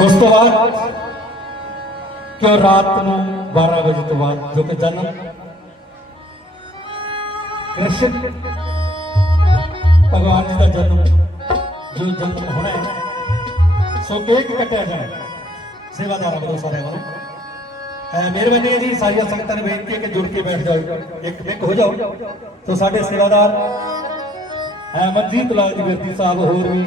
ਉਸ ਤੋਂ ਬਾਅਦ ਕਿ ਰਾਤ ਨੂੰ 12 ਵਜੇ ਤੋਂ ਬਾਅਦ ਜੋ ਕਿ ਜਨਮ? ਕ੍ਰਿਸ਼ਨ। ਭਗਵਾਨ ਜੀ ਦਾ ਜਨਮ, ਜੋ ਜਨਮ ਹੋਣਾ ਹੈ, ਸੋ ਕੇਕ ਕੱਟਿਆ ਜਾਣਾ ਸੇਵਾਦਾਰਾਂ ਵੱਲੋਂ ਸਾਰਿਆਂ ਵੱਲੋਂ। ਅਹ ਮਿਹਰਬਾਨੀ ਹੈ ਜੀ, ਸਾਰੀਆਂ ਸੰਗਤਾਂ ਨੂੰ ਬੇਨਤੀ ਹੈ ਕਿ ਜੁੜ ਕੇ ਬੈਠ ਜਾਓ, ਇੱਕ ਮਿੱਕ ਹੋ ਜਾਓ। ਸੋ ਸਾਡੇ ਸੇਵਾਦਾਰ ਹੈ ਮਨਜੀਤ ਲਾਲ ਜੀ ਵਿਰਦੀ ਸਾਹਿਬ, ਹੋਰ ਵੀ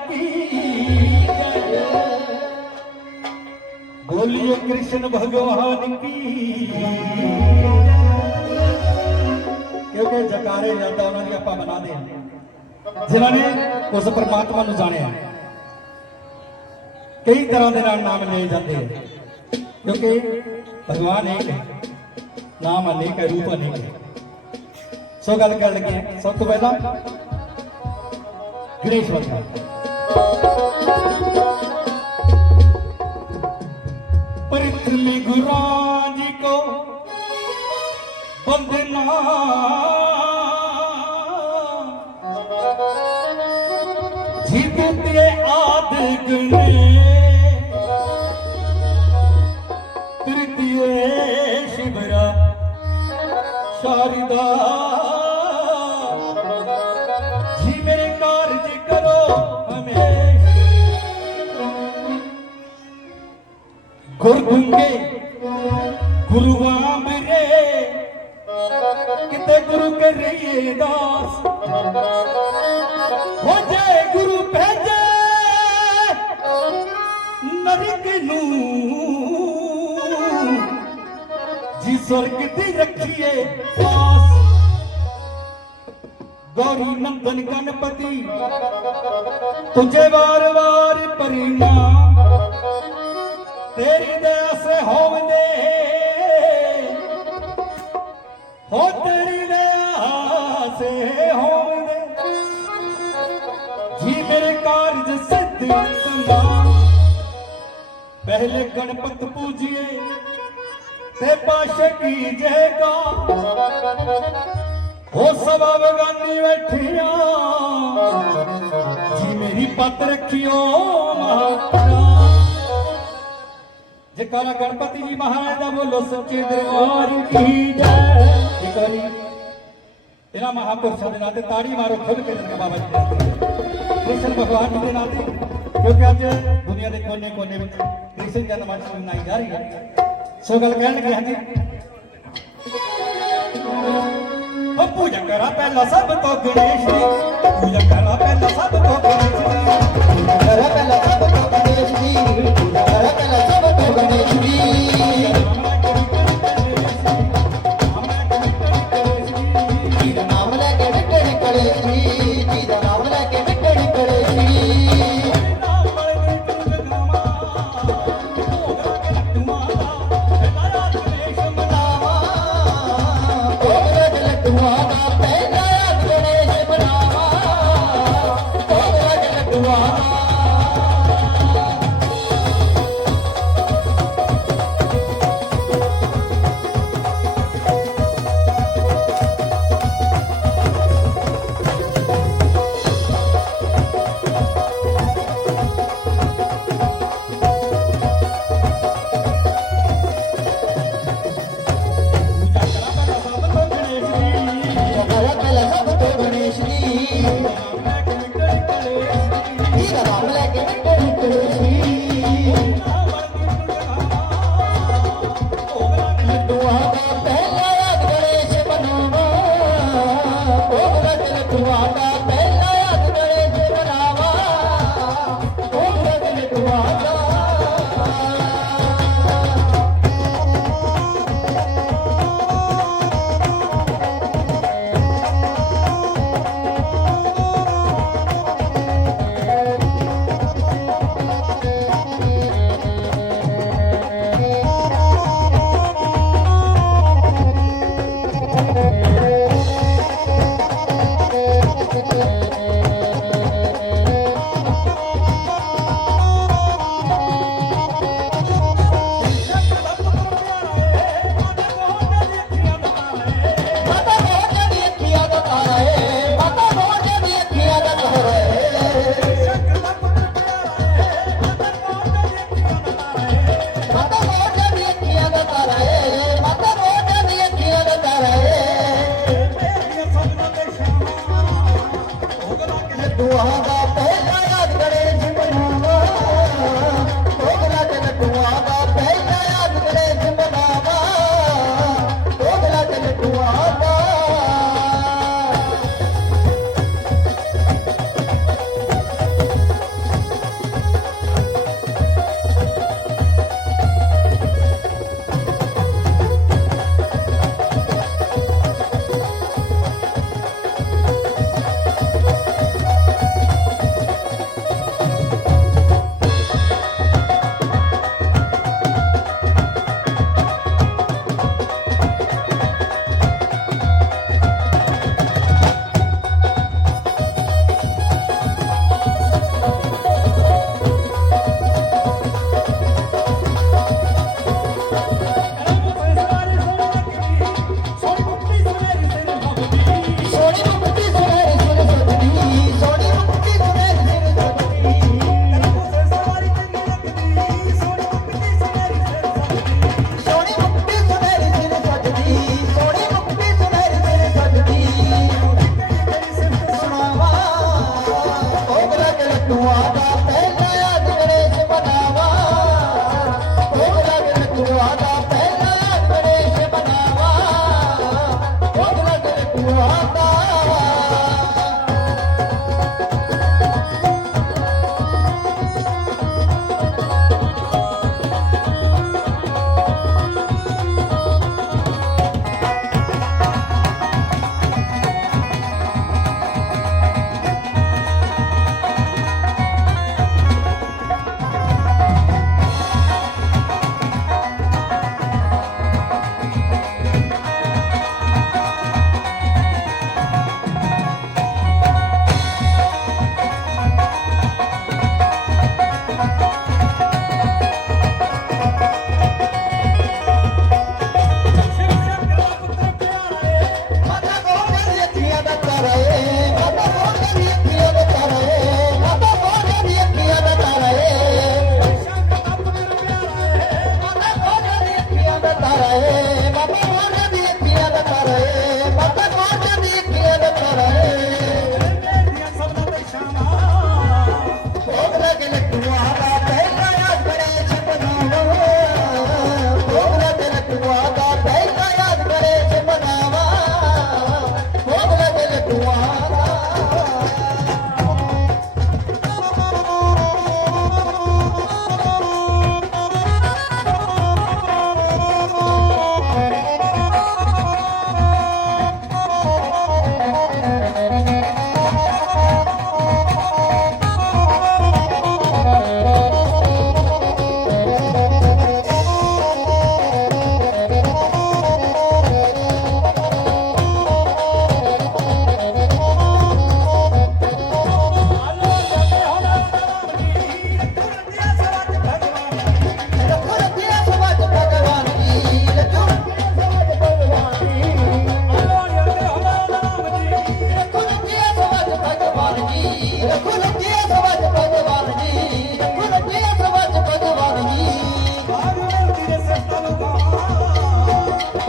बोलिए कृष्ण भगवान की ਕਿਉਂਕਿ ਜਕਾਰੇ ਜਾਂਦਾ ਉਹਨਾਂ ਦੀ ਆਪਾਂ ਮਨਾਦੇ ਹਾਂ ਜਿਨ੍ਹਾਂ ਨੇ ਉਸ ਪਰਮਾਤਮਾ ਨੂੰ ਜਾਣਿਆ ਕਈ ਤਰ੍ਹਾਂ ਦੇ ਨਾਲ ਨਾਮ ਲਏ ਜਾਂਦੇ ਆ ਕਿਉਂਕਿ ਭਗਵਾਨ ਇੱਕ ਹੈ ਨਾਮ ਅਨੇਕ ਹੈ ਰੂਪ ਅਨੇਕ ਹੈ ਸੋ ਗੱਲ ਕਰਨ ਲੱਗੇ ਹਾਂ। ਸਭ ਤੋਂ ਪਹਿਲਾਂ ਗਣੇਸ਼ ਵਰਗਾ पृथ्वी गुराज को बंदना जीतते आद गणे ਗੁਰਦੁੰਗੇ ਗੁਰੂਆਂ ਮੇਰੇ ਕਿਤੇ ਗੁਰੂ ਕੇ ਰਹੀਏ ਦਾਸ ਹੋ ਜਾਏ ਗੁਰੂ ਭੇਜੇ। ਨਰਕ ਨੂੰ ਜੀ ਸਵਰਗ ਦੀ ਰੱਖੀਏ ਆਸ ਗੌਰੀ ਨੰਦਨ ਗਣਪਤੀ, ਤੁਝੇ ਵਾਰ ਵਾਰ ਪਰਿਨਾਮ ਤੇਰੀ ਦਇਆ ਸੇ ਹੋਵਦੇ। ਹੋ ਤੇਰੀ ਦਇਆ ਸੇ ਹੋਵਦੇ। ਜੀ ਮੇਰੇ ਕਾਰਜ ਸਿੱਧ ਸੰਦਾ ਪਹਿਲੇ ਗਣਪਤ ਪੂਜੀਏ ਤੇ ਪਾਸ਼ੇ ਕੀ ਜੇਗਾ ਹੋ ਸਭਾ ਬਗਾਨੀ ਬੈਠੀਆਂ। ਜੀ ਮੇਰੀ ਪਤ ਰੱਖਿਓ ਮਹਾਰਾਜ ਜਕਾਰਾ ਗਣਪਤੀ ਜੀ ਮਹਾਰਾਜ ਦਾ ਬੋਲੋ, ਸੱਚੇ ਦਰਬਾਰ ਕੀ ਜੈ। ਇੱਕ ਇਹਨਾਂ ਮਹਾਪੁਰਸ਼ਾਂ ਦੇ ਨਾਂ ਤੇ ਤਾੜੀ ਮਾਰੋ ਖੁੱਲ ਕੇ ਜਨਕ ਬਾਬਾ ਜੀ ਕ੍ਰਿਸ਼ਨ ਭਗਵਾਨ ਜੀ ਦੇ ਨਾਂ ਤੇ, ਕਿਉਂਕਿ ਅੱਜ ਦੁਨੀਆ ਦੇ ਕੋਨੇ-ਕੋਨੇ ਵਿੱਚ ਕ੍ਰਿਸ਼ਨ ਜਨਮ ਮਨਾਈ ਜਾ ਰਹੀ ਹੈ। ਸੋ ਗੱਲ ਕਹਿਣ ਲੱਗੇ ਹਾਂ ਜੀ ਉਹ ਪੂਜਾ ਕਰਾ ਪਹਿਲਾਂ ਸਭ ਤੋਂ ਗਣੇਸ਼ ਦੀ ਪੂਜਾ ਕਰਾ ਪਹਿਲਾਂ ਸਭ ਤੋਂ ਗਣੇਸ਼ ਦੀ ਕਰਾ ਕਰਾ ਪਹਿਲਾ ਸਭ ਤੋਂ ਗਣੇਸ਼ ਦੀ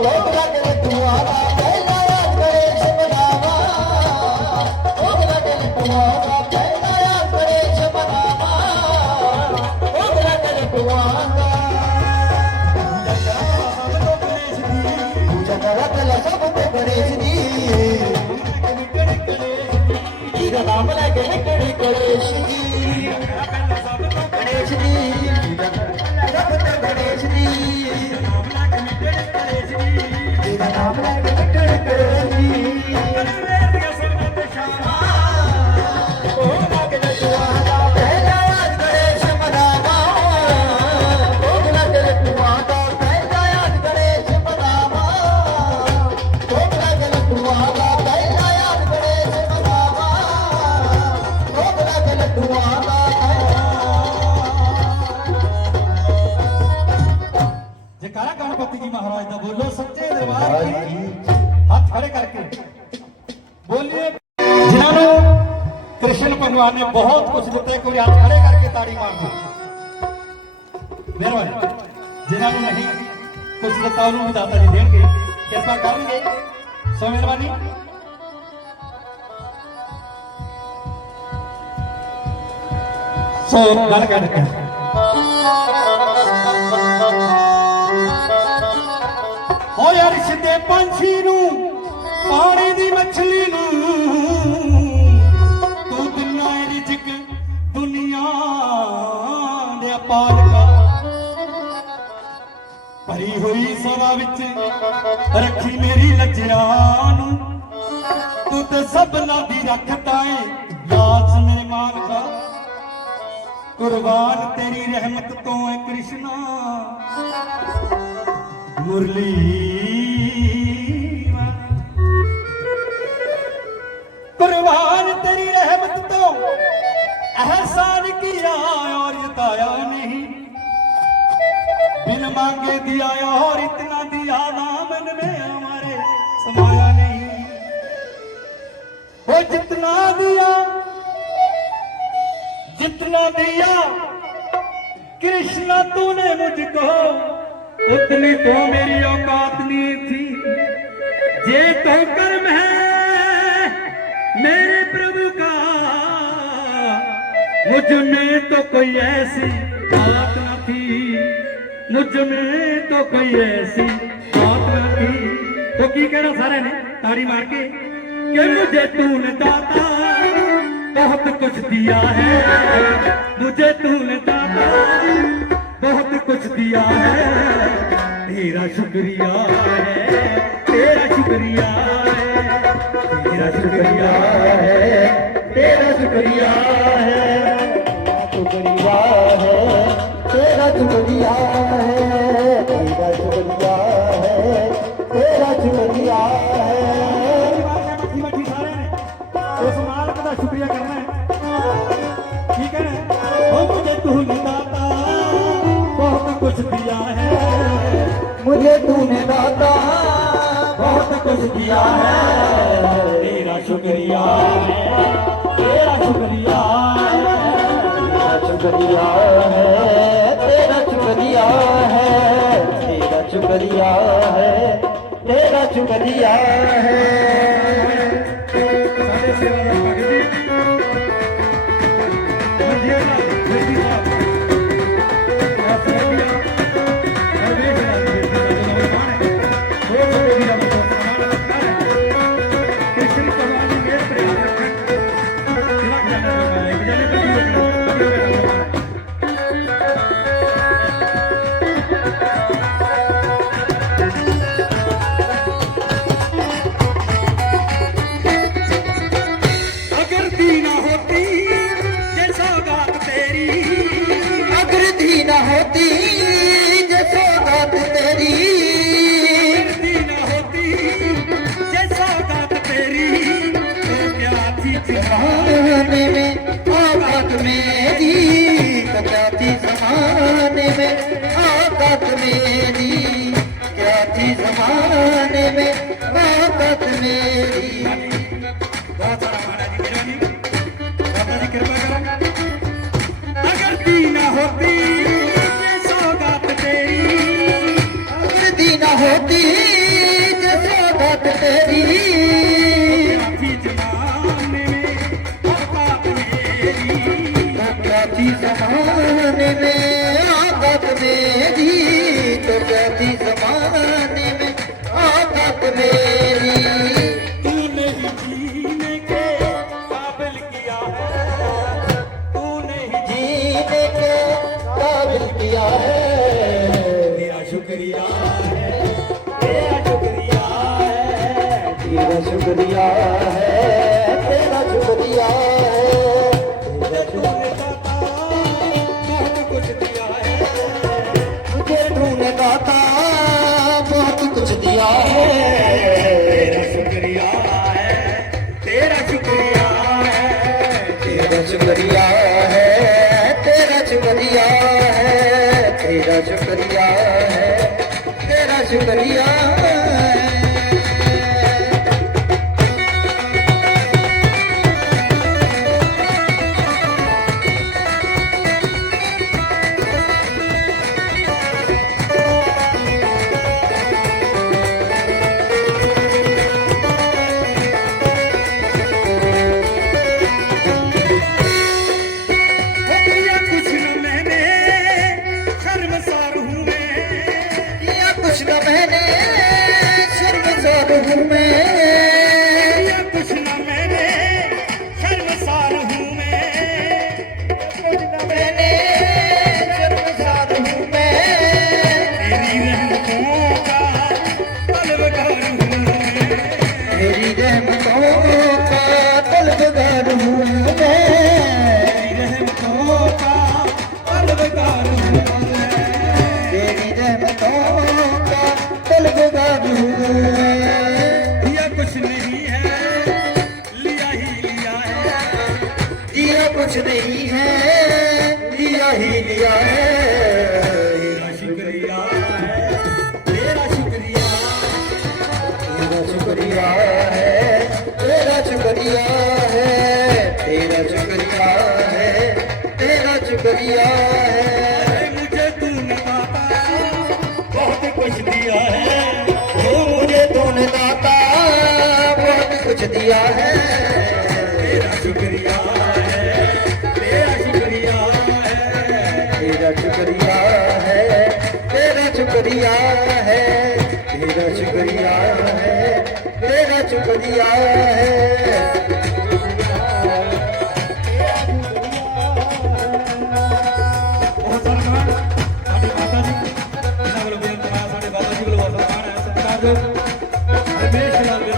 ਗਣੇਸ਼ ਦੀ। ਜੀਦਾ ਨਾਮ ਗਣੇਸ਼ ਦੀ। ਜੀਦਾ ਨਾਮ ਲੈ ਕ੍ਰਿਸ਼ਨ ਭਗਵਾਨ ਨੇ ਬਹੁਤ ਕੁਝ ਦਿੱਤਾ ਕੋਈ ਹੱਥ ਖੜੇ ਕਰਕੇ ਤਾੜੀ ਮਾਰ ਦਿਓ। ਮਿਹਰਬਾਨੀ। ਜਿਨ੍ਹਾਂ ਨੂੰ ਨਹੀਂ ਕੁਝ ਦਿੱਤਾ, ਉਹਨੂੰ ਵੀ ਦਾਤਾ ਜੀ ਦੇਣਗੇ। ਕਿਰਪਾ ਕਰਨਗੇ। ਸੋ ਮਿਹਰਬਾਨੀ। ਸੋ ਗੱਲ ਕਰ ਕੇ ਪੰਛੀ ਨੂੰ, ਪਾਣੀ ਦੀ ਮੱਛਲੀ ਨੂੰ ਹੋਈ ਸਵਾ ਵਿੱਚ, ਰੱਖੀ ਮੇਰੀ ਲੱਜਿਆ ਨੂੰ। ਤੂੰ ਤੇ ਸਭਨਾ ਦੀ ਰੱਖਦਾ ਏ ਯਾਦ ਮੇਰੇ ਮਾਲਕਾ। ਕੁਰਬਾਨ ਤੇਰੀ ਰਹਿਮਤ ਤੋਂ ਏ ਕ੍ਰਿਸ਼ਨਾ। ਮੁਰਲੀ ਕੁਰਬਾਨ ਤੇਰੀ ਰਹਿਮਤ ਤੋਂ ਅਹਿਸਾਨ ਕੀਆ ਔਰ ਜਤਾਇਆ ਨਹੀਂ। بن مانگے دیا اور اتنا دیا دامن میں ہمارے سمایا نہیں۔ وہ جتنا دیا جتنا دیا، کرشنا تو نے مجھ کو، اتنی تو میری اوقات نہیں تھی۔ یہ تو کرم ہے میرے پربھو کا، مجھ میں تو کوئی ایسی بات نہ تھی۔ ਮੁਝ ਮੇ ਤੋ ਕੋਈ ਐਸੀ ਬਾਤ ਨਹੀਂ। ਤੋ ਕੀ ਕਹਿਣਾ ਸਾਰਿਆਂ ਨੇ? ਤਾੜੀ ਮਾਰ ਕੇ। ਕਿ ਮੁਝੇ ਤੂਨ ਦਾਤਾ ਬਹੁਤ ਕੁਝ ਦਿਆ ਹੈ। ਮੁਝੇ ਤੂਨ ਦਾਤਾ ਬਹੁਤ ਕੁਝ ਦਿਆ ਹੈ। ਤੇਰਾ ਸ਼ੁਕਰੀਆ ਹੈ, ਤੇਰਾ ਸ਼ੁਕਰੀਆ ਹੈ, ਤੇਰਾ ਸ਼ੁਕਰੀਆ ਹੈ, ਤੇਰਾ ਸ਼ੁਕਰੀਆ ਹੈ। ਤੇਰਾ ਸ਼ੁਕਰੀਆ ਹੈ। तेरा चुकदिया है तेरा चुकदिया है तेरा चुकदिया है उस मालक का शुक्रिया करना है ठीक है ओ मुझे तूने दाता बहुत कुछ दिया है मुझे तूने दाता बहुत कुछ दिया है तेरा शुक्रिया है तेरा शुक्रिया ਚੁਕਰੀਆ ਹੈ ਤੇਰਾ ਚੁਕਰੀਆ ਹੈ ਤੇਰਾ ਚੁਕਰੀਆ ਹੈ ਤੇਰਾ ਚੁਕਰੀਆ ਹੈ। ਸਾਡੇ ਸੇਵਾ जाति समान में आदत में Secretaria. शुक्रिया है तेरा शुक्रिया है तेरा शुक्रिया है तेरा शुक्रिया है मुझे तूने दाता बहुत कुछ दिया है ओ मुझे तूने दाता बहुत कुछ दिया है तेरा शुक्रिया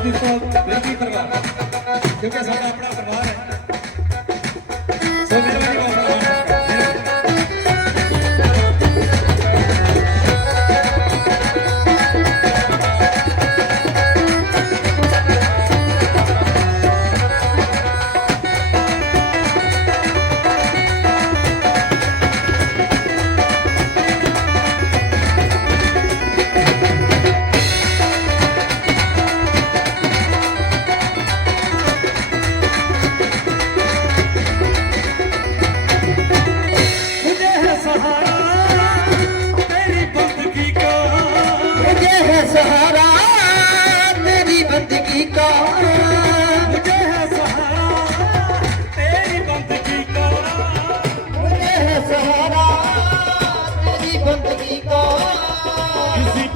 ਦੀ ਰਵੀ ਪਰਿਵਾਰ ਕਿਉਂਕਿ ਸਾਡਾ ਆਪਣਾ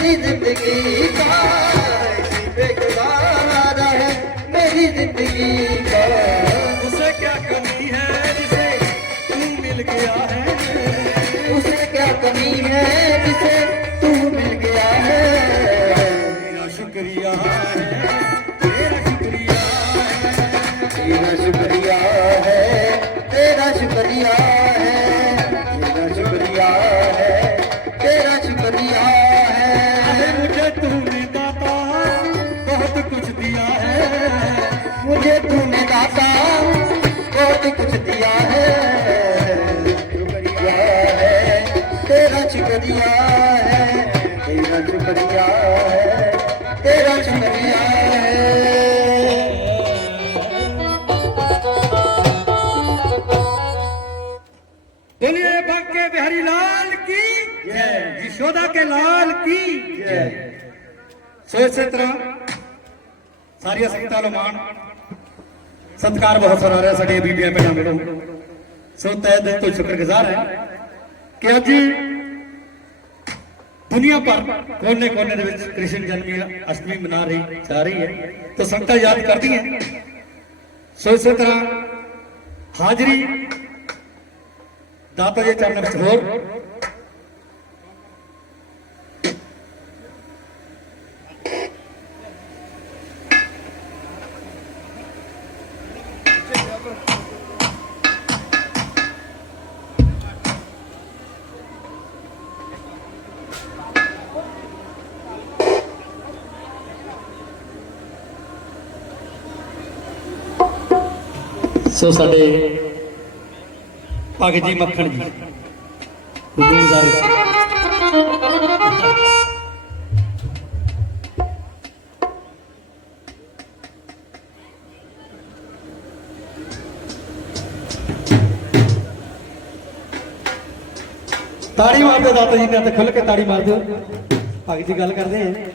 मेरी जिंदगी का इसी पे गुजारा मेरी जिंदगी जय ਸੋ ਇਸੇ ਤਰ੍ਹਾਂ ਸਾਰੀਆਂ ਸੰਗਤਾਂ ਨੂੰ ਮਾਣ, ਸਤਿਕਾਰ ਬਹੁਤ ਸਾਰਾ ਰਿਹਾ ਸਾਡੇ ਬੀਬੀਆਂ ਭੈਣਾਂ ਵੱਲੋਂ। ਸੋ ਤਹਿ ਦਿਲ ਤੋਂ ਸ਼ੁਕਰਗੁਜ਼ਾਰ ਹੈ ਕਿ ਅੱਜ ਦੁਨੀਆ ਭਰ ਕੋਨੇ ਕੋਨੇ ਦੇ ਵਿੱਚ ਕ੍ਰਿਸ਼ਨ ਜਨਮੀ ਅਸ਼ਟਮੀ ਮਨਾ ਰਹੀ, ਜਾ ਰਹੀ ਹੈ। ਤਾਂ ਸੰਗਤਾਂ ਯਾਦ ਕਰਦੀਆਂ ਸੋ ਇਸੇ ਤਰ੍ਹਾਂ ਹਾਜ਼ਰੀ ਦਾਤਾ ਜੀ ਚਰਨ ਵਿੱਚ ਹੋਰ ਸੋ ਸਾਡੇ ਭਗਤ ਜੀ ਮੱਖਣ ਜੀ। ਹਜ਼ੂਰਦਾਰ ਤਾੜੀ ਮਾਰਦੇ ਦਾਤਾ ਜੀ ਨੇ ਤੇ ਖੁੱਲ ਕੇ ਤਾੜੀ ਮਾਰ ਦਿਓ। ਭਗਤ ਜੀ ਗੱਲ ਕਰਦੇ ਆ।